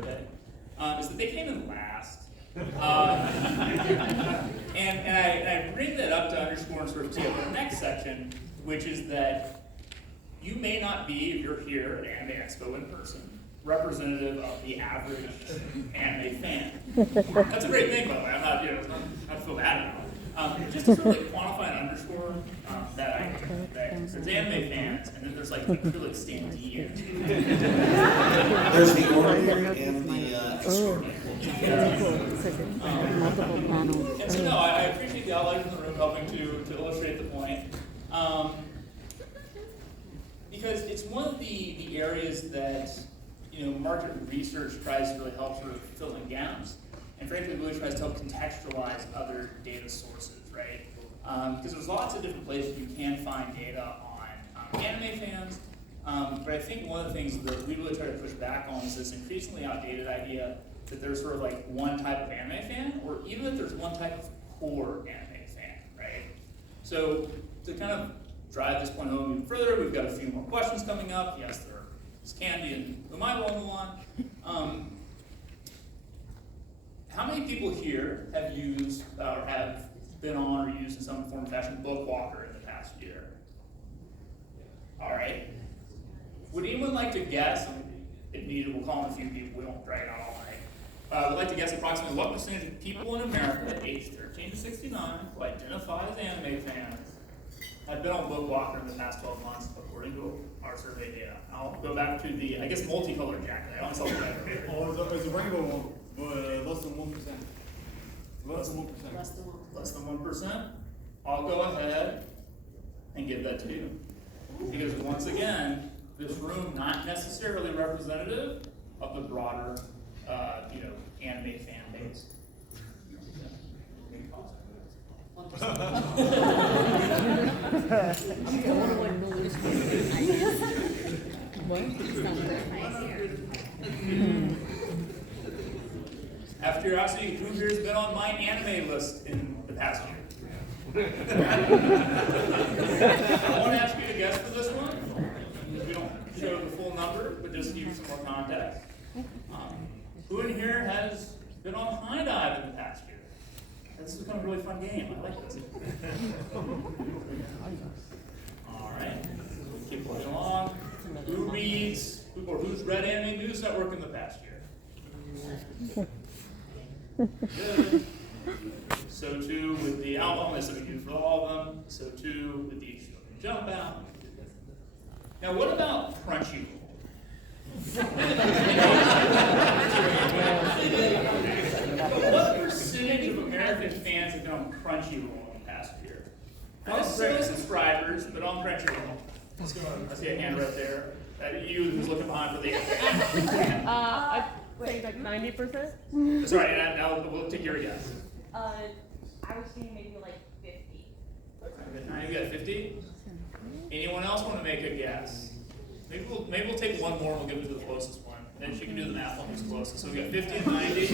survey is that they came in last. And I bring that up to underscore and sort of tee up the next section, which is that you may not be, if you're here at Anime Expo in person, representative of the average anime fan. That's a great thing, by the way. I'm not, I feel bad about it. Just to sort of like quantify and underscore that idea, that there's anime fans, and then there's like acrylic standees. There's the ordinary and the extraordinary. And so no, I appreciate the outline in the room helping to illustrate the point. Because it's one of the areas that market research tries to really help sort of fill in gaps, and frankly really tries to help contextualize other data sources, right? Because there's lots of different places you can find data on anime fans, but I think one of the things that we really try to push back on is this increasingly outdated idea that there's sort of like one type of anime fan, or even that there's one type of core anime fan, right? So to kind of drive this point home even further, we've got a few more questions coming up. Yes, there's Candy and Umaima on the line. How many people here have used or have been on or used in some form or fashion Bookwalker in the past year? All right. Would anyone like to guess? If needed, we'll call in a few people. We won't drag it on all night. Would like to guess approximately what percentage of people in America aged 13 to 69 who identify as anime fans have been on Bookwalker in the past 12 months, according to our survey data. I'll go back to the, I guess, multicolored jacket. I almost saw that. It's a rainbow one, but less than 1%. Less than 1%. Less than 1%. I'll go ahead and give that to you. Because once again, this room not necessarily representative of the broader, anime fan base. Out of curiosity, who here has been on my anime list in the past year? I want to ask you to guess for this one. We don't show the full number, but just to give you some more context. Who in here has been on High Dive in the past year? This is kind of a really fun game. I like this. All right. Keep pushing along. Who reads, or who's read Anime News Network in the past year? Good. So too with the album, as we do for all of them. So too with the Jump Out. Now, what about Crunchyroll? What percentage of American fans have been on Crunchyroll in the past year? Not necessarily subscribers, but on Crunchyroll. Let's go on. I see a hand right there. You who's looking behind for the answer. I think like 90%. Sorry, now we'll take your guess. I was thinking maybe like 50. Now you got 50? Anyone else want to make a guess? Maybe we'll take one more and we'll give it to the closest one. Then she can do the math on who's closest. So we got 50 and 90.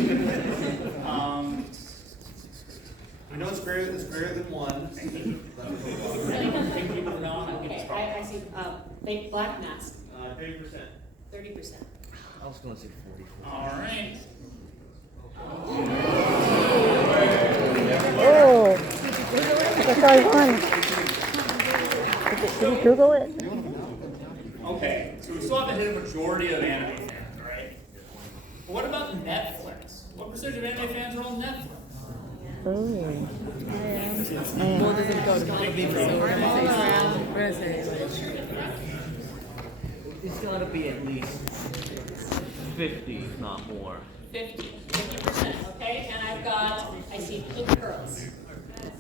I know it's greater than one. Okay, I see. Fake black mask. 30%. 30%. I was going to say 40. All right. Oh, that's all I won. Did you Google it? Okay, so we still haven't hit a majority of anime fans, right? But what about Netflix? What percentage of anime fans are on Netflix? Oh. Well, does it go to maybe so we're gonna say It's got to be at least 50, if not more. 50%. Okay, and I see pink curls.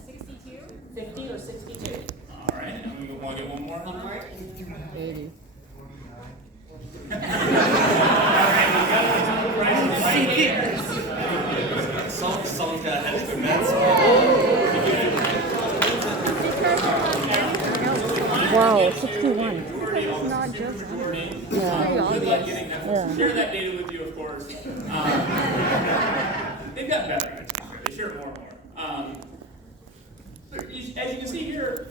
62. 50 or 62. All right, and we want to get one more? One more. 80. Someone's got to have good math. Wow, 61. not just Yeah. Share that data with you, of course. They've gotten better at it. They share more and more. But as you can see here,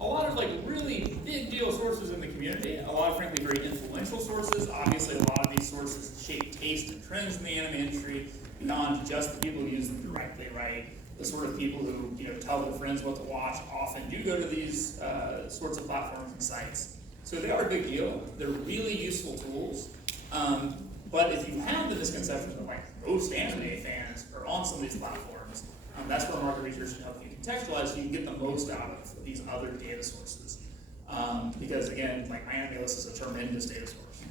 a lot of like really big deal sources in the community, a lot of frankly very influential sources. Obviously, a lot of these sources shape taste and trends in the anime industry beyond just the people who use them directly, right? The sort of people who tell their friends what to watch often do go to these sorts of platforms and sites. So they are a big deal. They're really useful tools. But if you have the misconception that like most anime fans are on some of these platforms, that's where market research can help you contextualize so you can get the most out of these other data sources. Because again, like my anime list is a tremendous data source.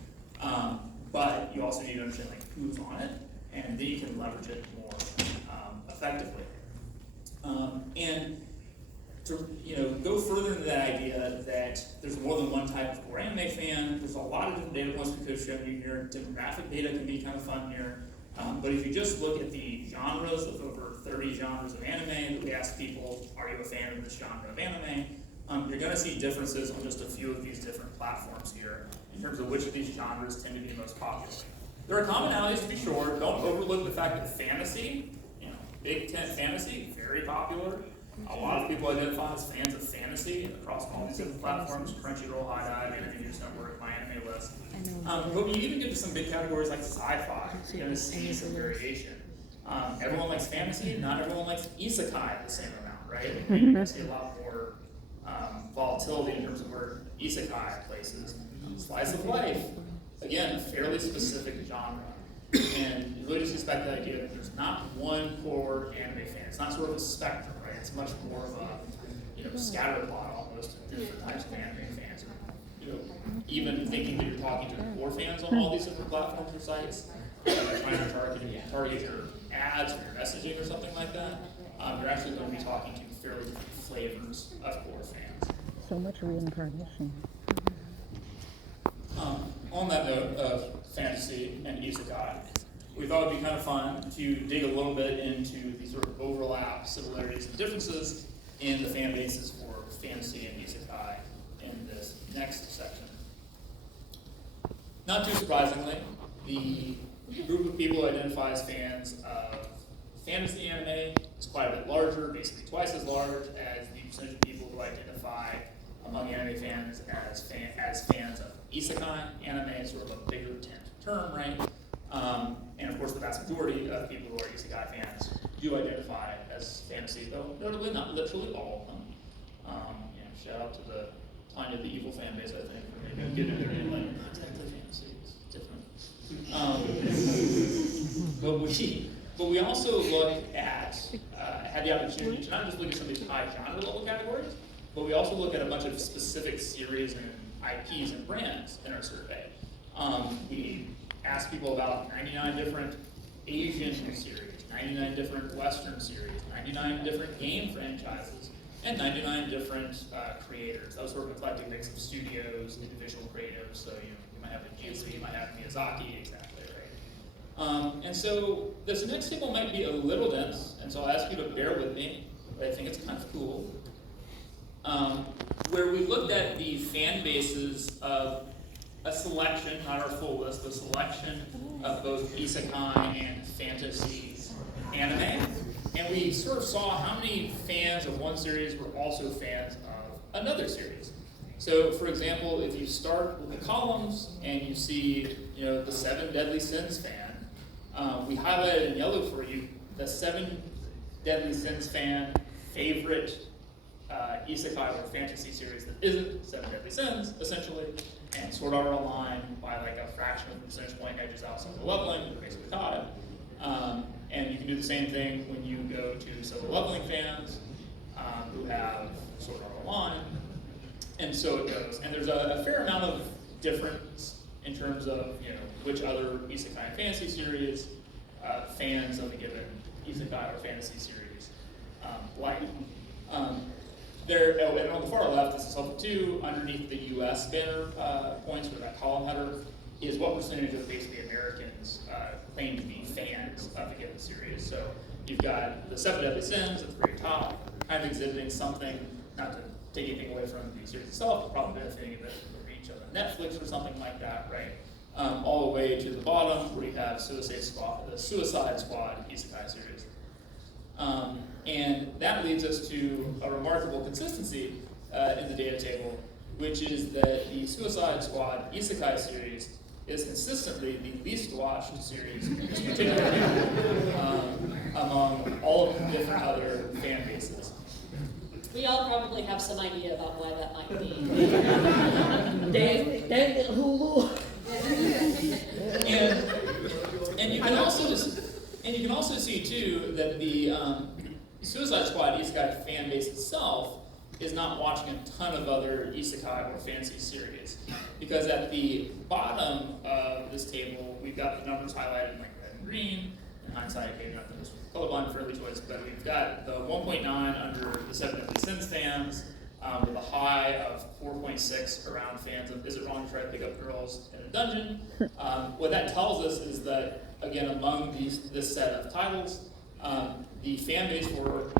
But you also need to understand like who's on it, and then you can leverage it more effectively. And to go further into that idea that there's more than one type of core anime fan, there's a lot of different data points we could have shown you here. Demographic data can be kind of fun here. But if you just look at the genres of over 30 genres of anime that we ask people, are you a fan of this genre of anime? You're going to see differences on just a few of these different platforms here in terms of which of these genres tend to be the most popular. There are commonalities to be sure. Don't overlook the fact that fantasy, Big Tent fantasy, very popular. A lot of people identify as fans of fantasy across all these different platforms: Crunchyroll, Hot Dive, Anime News Network, My Anime List. But when you even get to some big categories like sci-fi, you're going to see some variation. Everyone likes fantasy, not everyone likes isekai the same amount, right? You're going to see a lot more volatility in terms of where isekai places. Slice of life, again, a fairly specific genre. And you really just expect the idea that there's not one core anime fan. It's not sort of a spectrum, right? It's much more of a scatter plot almost of different types of anime fans. Even thinking that you're talking to core fans on all these different platforms or sites, trying to target your ads or your messaging or something like that, you're actually going to be talking to fairly different flavors of core fans. So much reincarnation. On that note of fantasy and isekai, we thought it would be kind of fun to dig a little bit into the sort of overlap, similarities, and differences in the fan bases for fantasy and isekai in this next section. Not too surprisingly, the group of people who identify as fans of fantasy anime is quite a bit larger, basically twice as large as the percentage of people who identify among anime fans as fans of isekai anime. Is sort of a bigger term, right? And of course, the vast majority of people who are isekai fans do identify as fantasy, though notably not literally all of them. Shout out to the Tanya the Evil fan base, I think, for maybe getting their name like not exactly fantasy, it's different. But we also look at had the opportunity to not just look at some of these high genre level categories, but we also look at a bunch of specific series and IPs and brands in our survey. We asked people about 99 different Asian series, 99 different Western series, 99 different game franchises, and 99 different creators. That was sort of a eclectic mix of studios, individual creators. So you might have Ghibli, you might have Miyazaki, exactly, right? And so this next table might be a little dense, and so I'll ask you to bear with me, but I think it's kind of cool. Where we looked at the fan bases of a selection, not our full list, but a selection of both isekai and fantasy anime. And we sort of saw how many fans of one series were also fans of another series. So, for example, if you start with the columns and you see, the 7 Deadly Sins fan, we highlighted in yellow for you the 7 Deadly Sins fan favorite isekai or fantasy series that isn't 7 Deadly Sins, essentially, and Sword Art Online by like a fraction of a percentage point edges out Solo Leveling, you're basically caught it. And you can do the same thing when you go to Solo Leveling fans who have Sword Art Online, and so it goes. And there's a fair amount of difference in terms of which other isekai and fantasy series fans of a given isekai or fantasy series like. And on the far left, this is helpful too, underneath the US banner points where that column header is what percentage of basically Americans claim to be fans of a given series. So you've got the 7 Deadly Sins at the very top, kind of exhibiting something, not to take anything away from the series itself, but probably benefiting a bit from the reach of a Netflix or something like that, right? All the way to the bottom where you have Suicide Squad isekai series. And that leads us to a remarkable consistency in the data table, which is that the Suicide Squad Isekai series is consistently the least watched series, particularly among all of the different other fan bases. We all probably have some idea about why that might be. Dang it, Hulu. And you can also see too that the Suicide Squad Isekai fan base itself is not watching a ton of other Isekai or fantasy series, because at the bottom of this table we've got the numbers highlighted in like red and green. In hindsight, maybe not the most colorblind friendly choice, but we've got the 1.9 under the 7 Deadly Sins fans, with a high of 4.6 around fans of Is It Wrong to Try to Pick Up Girls in a Dungeon. What that tells us is that, again, among this set of titles, the fan base for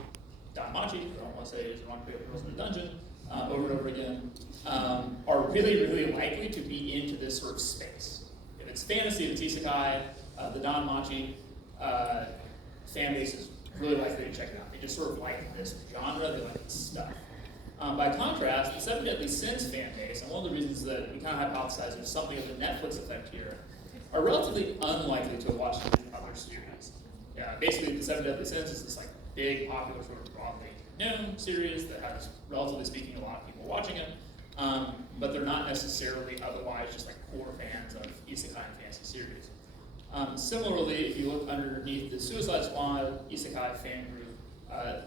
Danmachi, I don't want to say Is It Wrong to Pick Up Girls in a Dungeon, over and over again, are really, really likely to be into this sort of space. If it's fantasy, if it's isekai, the Danmachi fan base is really likely to check it out. They just sort of like this genre, they like this stuff. By contrast, the 7 Deadly Sins fan base, and one of the reasons that we kind of hypothesize there's something of the Netflix effect here, are relatively unlikely to have watched other series. Basically, the 7 Deadly Sins is this like big, popular, sort of broadly known series that has, relatively speaking, a lot of people watching it, but they're not necessarily otherwise just like core fans of isekai and fantasy series. Similarly, if you look underneath the Suicide Squad Isekai fan group,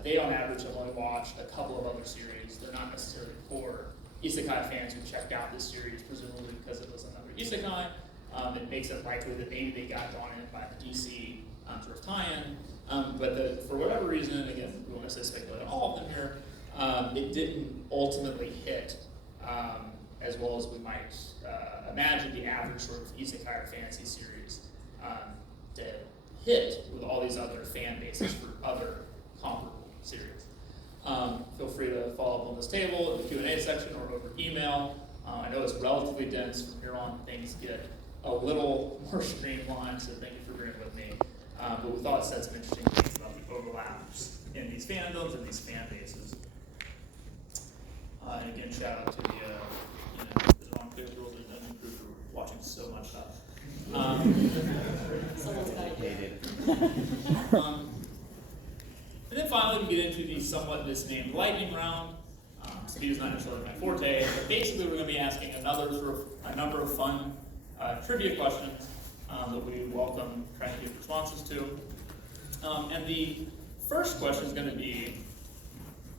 they on average have only watched a couple of other series. They're not necessarily core Isekai fans who checked out this series, presumably because it was another Isekai. It makes it likely that maybe they got drawn in by the DC sort of tie-in, but for whatever reason, again, we won't necessarily speculate on all of them here, it didn't ultimately hit as well as we might imagine the average sort of Isekai or fantasy series to hit with all these other fan bases for other comparable series. Feel free to follow up on this table in the Q&A section or over email. I know it's relatively dense. From here on, things get a little more streamlined, so thank you for bearing with me. But we thought it said some interesting things about the overlaps in these fandoms and these fan bases. And again, shout out to the Wrong Clear Rules and Dungeon crew for watching so much stuff. Someone's got to get it. And then finally, we get into the somewhat misnamed lightning round. Speed is not necessarily my forte, but basically we're going to be asking a number of fun trivia questions that we welcome trying to give responses to. And the first question is going to be,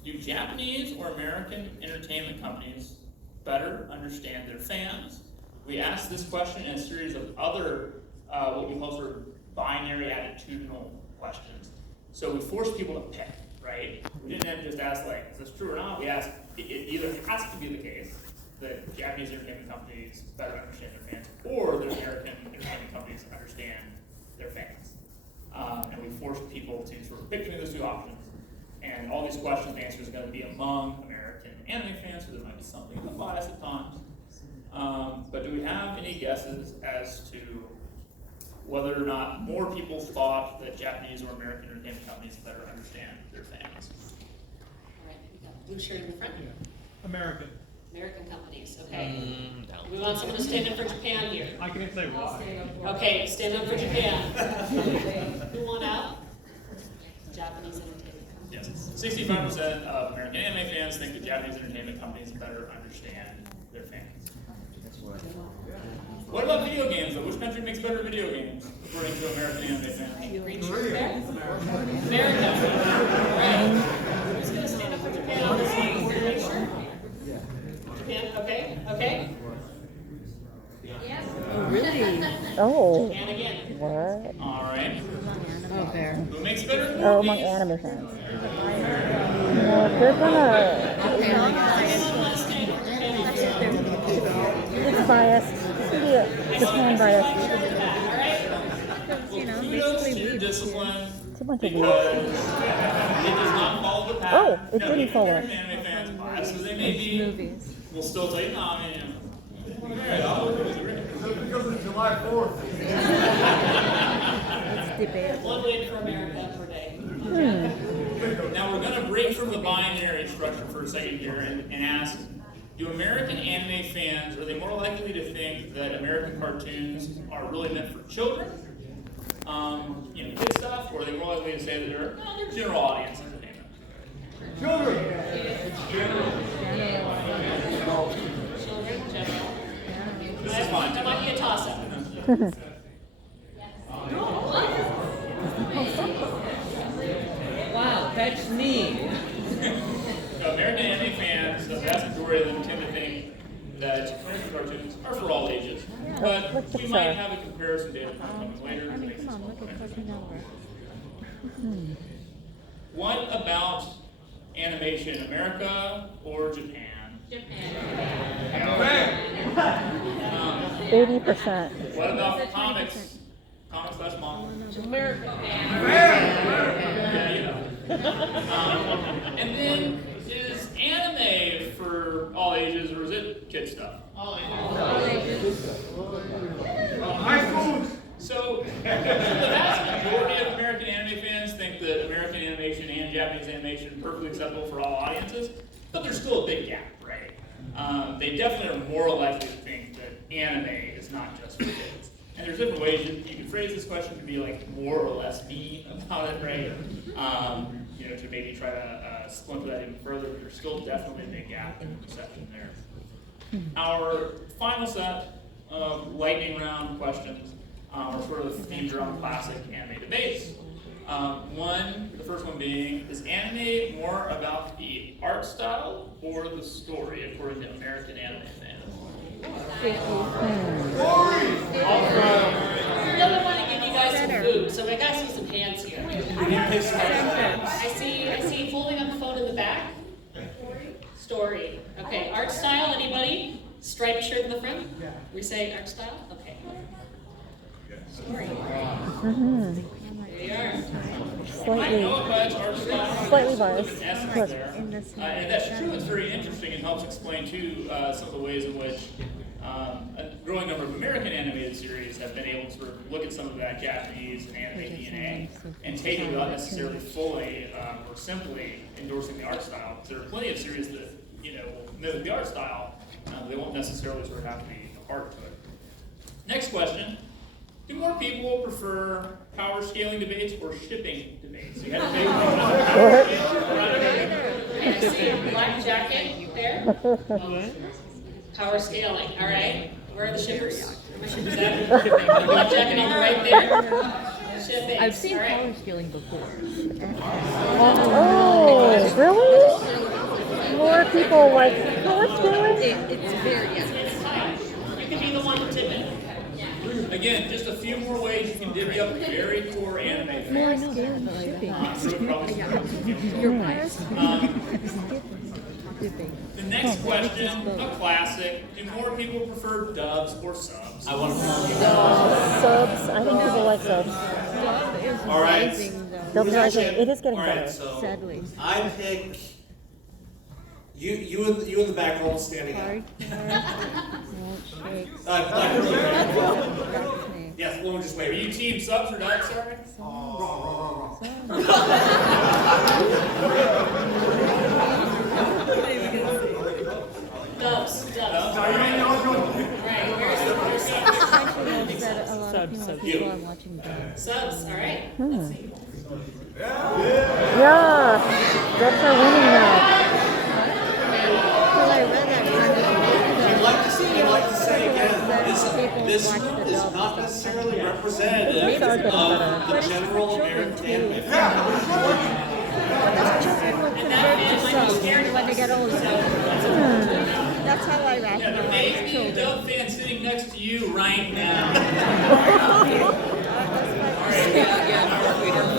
do Japanese or American entertainment companies better understand their fans? We asked this question in a series of other, what we call sort of binary attitudinal questions. So we forced people to pick, right? We didn't then just ask, like, is this true or not? We asked, it either has to be the case that Japanese entertainment companies better understand their fans, or that American entertainment companies understand their fans. And we forced people to sort of pick between those two options. And all these questions and answers are going to be among American anime fans, so there might be something of a bias at times. But do we have any guesses as to whether or not more people thought that Japanese or American entertainment companies better understand their fans? All right, we got blue shirt in the front. American. American companies, okay. We want someone to stand up for Japan here. I can't say why. Okay, stand up for Japan. Who won out? Japanese entertainment companies. Yes, 65% of American anime fans think that Japanese entertainment companies better understand their fans. What about video games, though? Which country makes better video games, according to American anime fans? Green shirt there? America. All right. Who's going to stand up for Japan on this one? Green shirt? Japan, okay. Oh, really? Oh, And again. what? All right. Oh, there. Who makes better? Oh, among anime fans. No, they're gonna. It's biased. It's gonna be a Japan bias. Kudos to your discipline. It's a bunch of Because weird. it does not follow the path. Oh, it no, didn't follow. American anime fans biased as they may be. We'll still tell you, no, I mean, Because it's July 4th. It's debatable. One win for America per day. Now we're going to break from the binary structure for a second here and ask, do American anime fans, are they more likely to think that American cartoons are really meant for children, kid stuff, or are they more likely to say that they're general audience entertainment? Children. Children, general. This is fine. That might be a toss-up. Wow, that's neat. American anime fans, the vast majority of them tend to think that American cartoons are for all ages. But we might have a comparison data coming later. I mean, come on, look at Cartoon Network. What about animation, America or Japan? Japan. 80%. What about comics? Comics/manga? America. Yeah, you know. And then, is anime for all ages, or is it kid stuff? All ages. High schools. So, the vast majority of American anime fans think that American animation and Japanese animation are perfectly acceptable for all audiences, but there's still a big gap, right? They definitely are more likely to think that anime is not just for kids. And there's different ways you can phrase this question to be like more or less mean about it, right? To maybe try to splinter that even further, but there's still definitely a big gap in the perception there. Our final set of lightning round questions are sort of themed around classic anime debates. The first one being, is anime more about the art style or the story, according to American anime fans? Really want to give you guys some food, so I got see some hands here. I see holding up the phone in the back. Story. Okay. Art style. Anybody? Striped shirt in the front. We say art style. Okay. Story. There you are. Slightly biased. Essence there. And that's true. It's very interesting and helps explain too some of the ways in which a growing number of American animated series have been able to sort of look at some of that Japanese and anime DNA and take it without necessarily fully or simply endorsing the art style. There are plenty of series that will mimic the art style. They won't necessarily sort of have to be art to it. Next question. Do more people prefer power scaling debates or shipping debates? You had to pick power scaling. I see a black jacket there. Power scaling. All right. Where are the shippers? My shippers at? Black jacket on the right there. Shipping. I've seen All right. power scaling before. Oh, really? More people like power scaling? It's very, yes. It's tight. You can be the one to tip it. Again, just a few more ways you can divvy up very core anime fans. No, scaling, shipping. You're right. The next question, a classic. Do more people prefer dubs or subs? I want to. Subs. I think people like subs. Dub is All right. rising though. Dubs are rising. It is getting All right, better. so Sadly. I pick you in the back row standing up. Milkshakes. Yes, we'll just Are wait. you team subs or dubs, sorry? Dubs. All right. Where's That a lot of people are watching dubs. subs? All right. Yeah, dubs are winning now. Well, I read that. I'd like to say again, this group is not necessarily representative of the general American anime fan. When they get older. That's how I Yeah, there may be a dub fan sitting next to you right now. Our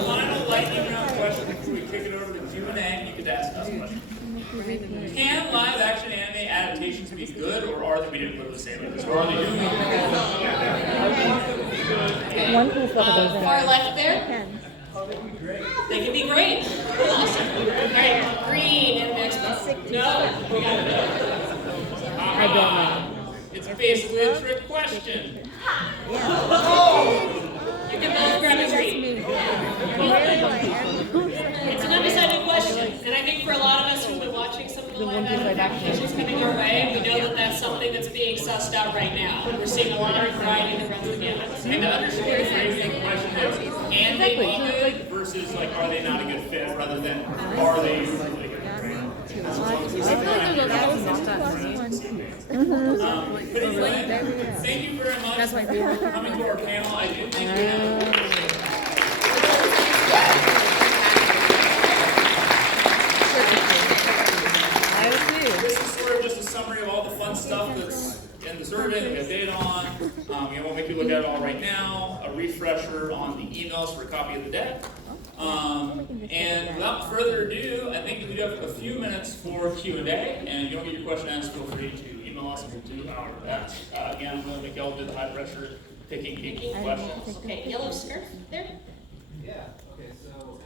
final lightning round question before we kick it over to Q&A. You could ask us questions. Can live action anime adaptations be good, or are they, we didn't literally say like this, or are they doing it? One piece of it Far left there. They can be great. Awesome. All right. Green and next up. No. We got it. I don't know. It's basically a trick question. You can both grab a treat. It's an undecided question. real life applications coming your way, we know that that's something that's being sussed out right now. We're seeing a lot of variety that runs the gamut. And the underscore phrasing question is, and they be good versus like, are they not a good fit, rather than are they really good? I feel like there's a thousand But anyway, thank you very much for coming to our panel. I do think we This is sort of just a summary of all the fun stuff that's in the survey that we have data on. We won't make you look at it all right now. A refresher on the emails for a copy of the deck. And without further ado, I think we do have a few minutes for Q&A. And if you don't get your question asked, feel free to email us and we'll do our best. Again, I'm going to make y'all do the high pressure picking people questions. Okay, yellow scarf there. Yeah, okay, so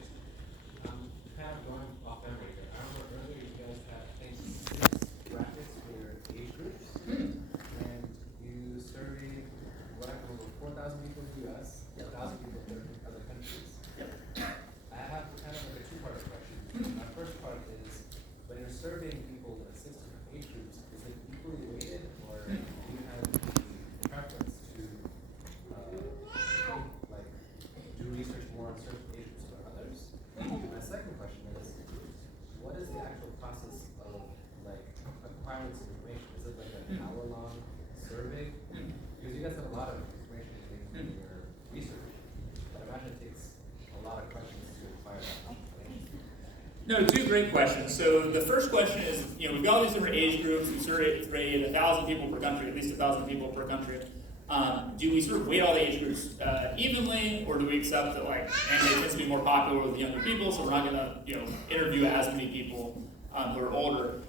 kind of going off memory here. I remember earlier you guys had, I think, 6 brackets for your age groups. And you surveyed what I can remember, 4,000 people in the US, 1,000 people in other countries. I have kind of like a two-part question. My first part is, when you're surveying people in 6 different age groups, is it equally weighted, or do you have the preference to like do research more on certain age groups than others? My second question is, what is the actual process of like acquiring this information? Is it like an hour-long survey? Because you guys have a lot of information to take from your research, but I imagine it takes a lot of questions to acquire that information. No, 2 great questions. So the first question is, we've got all these different age groups. We surveyed 1,000 people per country, at least 1,000 people per country. Do we sort of weight all the age groups evenly, or do we accept that anime tends to be more popular with younger people, so we're not going to interview as many people who are older?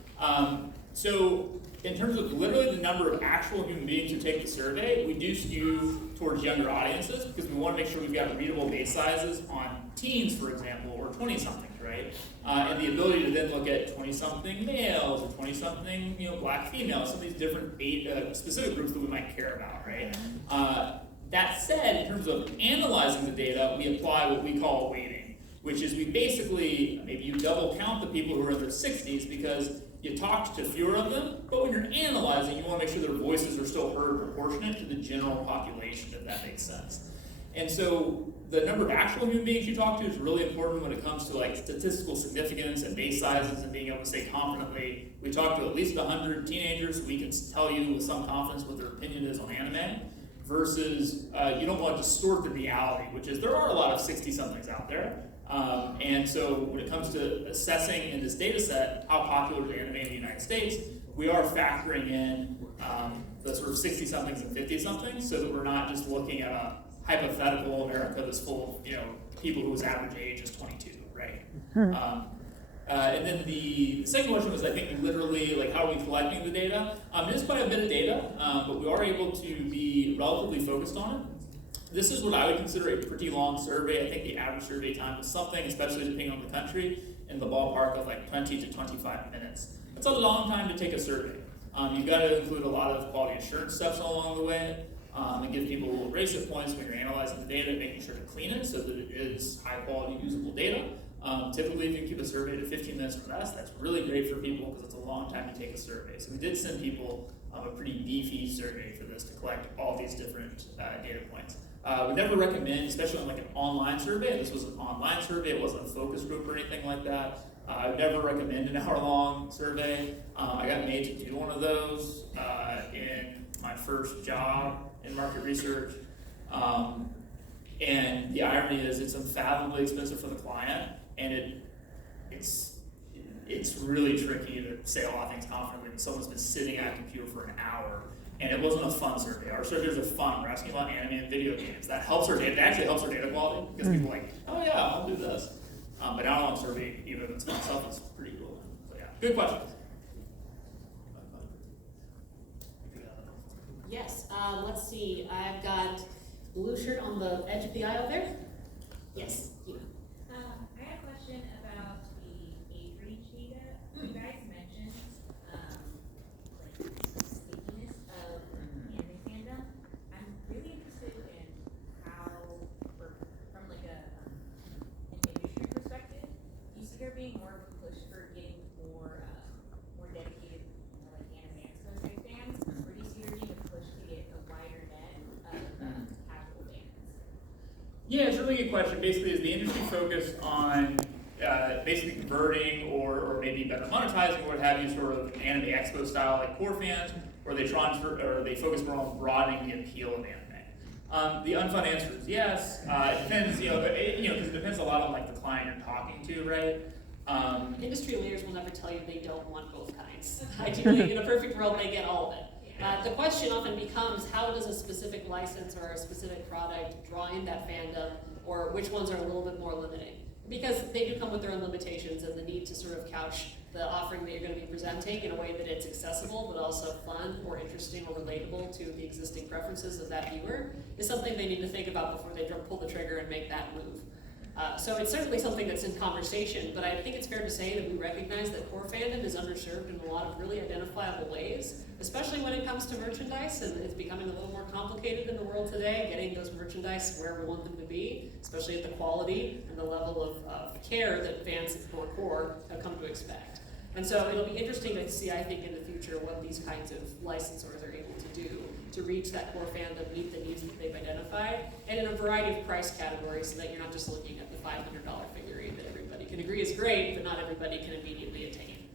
So in terms of literally the number of actual human beings who take the survey, we do skew towards younger audiences because we want to make sure we've got readable base sizes on teens, for example, or 20-somethings, right? And the ability to then look at 20-something males or 20-something, black females, some of these different specific groups that we might care about, right? That said, in terms of analyzing the data, we apply what we call weighting, which is we basically, maybe you double count the people who are in their 60s because you talked to fewer of them, but when you're analyzing, you want to make sure their voices are still heard proportionate to the general population, if that makes sense. And so the number of actual human beings you talk to is really important when it comes to statistical significance and base sizes and being able to say confidently, we talked to at least 100 teenagers, we can tell you with some confidence what their opinion is on anime, versus you don't want to distort the reality, which is there are a lot of 60-somethings out there. And so when it comes to assessing in this data set how popular is anime in the United States, we are factoring in the sort of 60-somethings and 50-somethings so that we're not just looking at a hypothetical America that's full of people whose average age is 22, right? And then the second question was, I think, literally, how are we collecting the data? It is quite a bit of data, but we are able to be relatively focused on it. This is what I would consider a pretty long survey. I think the average survey time is something, especially depending on the country, in the ballpark of 20 to 25 minutes. That's a long time to take a survey. You've got to include a lot of quality assurance steps along the way, and give people little RACIP points when you're analyzing the data, making sure to clean it so that it is high quality, usable data. Typically, if you keep a survey to 15 minutes or less, that's really great for people because it's a long time to take a survey. So we did send people a pretty beefy survey for this to collect all these different data points. We never recommend, especially on an online survey, this was an online survey, it wasn't a focus group or anything like that. I would never recommend an hour-long survey. I got made to do one of those in my first job in market research. And the irony is it's unfathomably expensive for the client, and it's really tricky to say a lot of things confidently when someone's been sitting at a computer for an hour. And it wasn't a fun survey. Our surveys are fun. We're asking about anime and video games. That helps our data. It actually helps our data quality because people are like, oh yeah, I'll do this. But I don't want to survey even if it's fun stuff. It's pretty cool. So yeah, good question. Yes. Let's see. I've got blue shirt on the edge of the aisle there. Yes. You. I had a question about the age range data. You guys mentioned stickiness of anime fandom. I'm really interested in how, from an industry perspective, do you see there being more of a push for getting more really good question. Basically, is the industry focused on basically converting or maybe better monetizing or what have you, sort of anime expo style like core fans, or they focus more on broadening the appeal of anime? The unfun answer is yes. It depends, because it depends a lot on like the client you're talking to, right? Industry leaders will never tell you they don't want both kinds. Ideally, in a perfect world, they get all of it. The question often becomes, how does a specific license or a specific product draw in that fandom, or which ones are a little bit more limiting? Because they do come with their own limitations, and the need to sort of couch the offering that you're going to be presenting in a way that it's accessible, but also fun or interesting or relatable to the existing preferences of that viewer is something they need to think about before they pull the trigger and make that move. So it's certainly something that's in conversation, but I think it's fair to say that we recognize that core fandom is underserved in a lot of really identifiable ways, especially when it comes to merchandise, and it's becoming a little more complicated in the world today, getting those merchandise where we want them to be, especially at the quality and the level of care that fans for core have come to expect. And so it'll be interesting to see, I think, in the future what these kinds of licensors are able to do to reach that core fandom, meet the needs that they've identified, and in a variety of price categories so that you're not just looking at the $500 figurine that everybody can agree is great, but not everybody can immediately attain.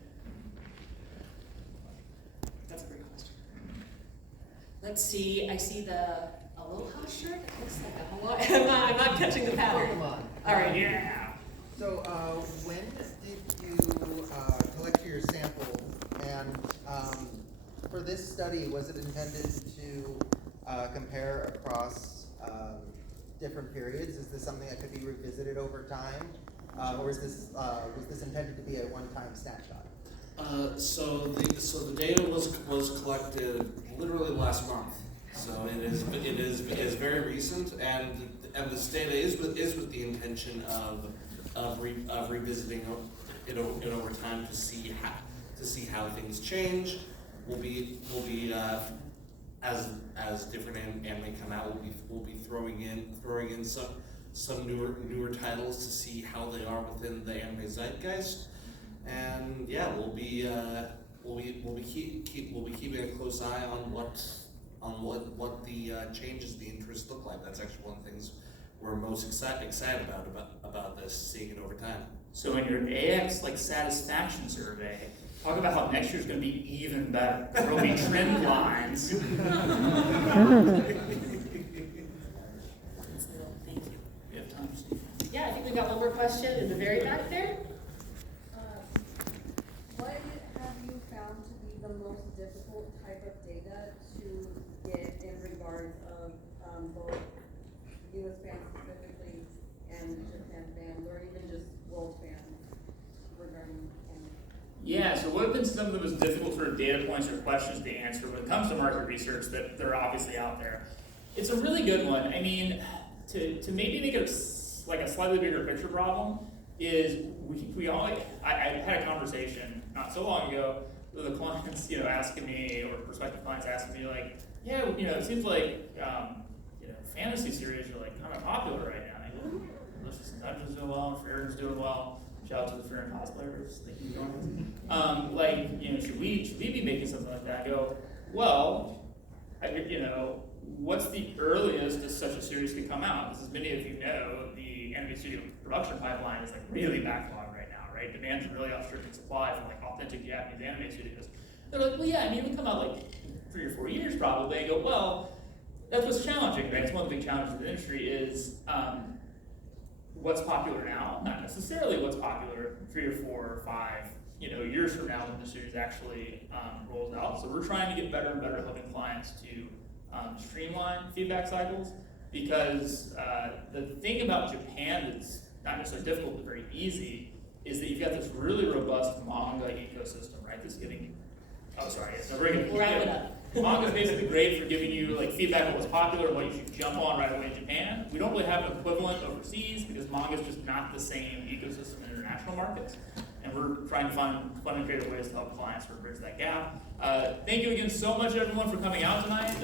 That's a great question. Let's see, I see the Aloha shirt. It looks like a Hawaii. I'm not catching the pattern. Pokemon. All right, yeah. So, when did you collect your sample? And for this study, was it intended to compare across different periods? Is this something that could be revisited over time, or was this intended to be a one-time snapshot? So the data was collected literally last month. So it is very recent, and this data is with the intention of revisiting it over time to see how things change. We'll be as different anime come out, we'll be throwing in some newer titles to see how they are within the anime zeitgeist. And yeah, we'll be keeping a close eye on what the changes in the interest look like. That's actually one of the things we're most excited about this, seeing it over time. So in your AX satisfaction survey, talk about how next year's going to be even better. There will be trend lines. Thank you. We have time, Steve. Yeah, I think we've got one more question in the very back there. What have you found to be the most difficult type of data to get in regards of both US fans specifically and Japan fans, or even just world fans regarding anime? Yeah, so what have been some of the most difficult sort of data points or questions to answer when it comes to market research that are obviously out there? It's a really good one. I mean, to maybe make it like a slightly bigger picture problem is I had a conversation not so long ago with the clients, asking me, or prospective clients asking me like, yeah, it seems like, fantasy series are like kind of popular right now. And I go, Delicious and Dungeons doing well, Fairn's doing well. Shout out to the Fair and cosplayers. Thank you for joining us. Should we be making something like that? I go, well, what's the earliest that such a series could come out? Because as many of you know, the anime studio production pipeline is like really backlogged right now, right? Demand's really outstripping supply from like authentic Japanese anime studios. They're like, well, yeah, I mean, it would come out like 3 or 4 years probably. I go, well, that's what's challenging, right? It's one of the big challenges of the industry is what's popular now, not necessarily what's popular 3 or 4 or 5 years from now when the series actually rolls out. So we're trying to get better and better at helping clients to streamline feedback cycles, because the thing about Japan that's not necessarily difficult but very easy is that you've got this really robust manga ecosystem, right? That's giving, Wrap it up. Manga's basically great for giving you feedback on what's popular, what you should jump on right away in Japan. We don't really have an equivalent overseas because manga's just not the same ecosystem in international markets. And we're trying to find fun and creative ways to help clients sort of bridge that gap. Thank you again so much, everyone, for coming out tonight.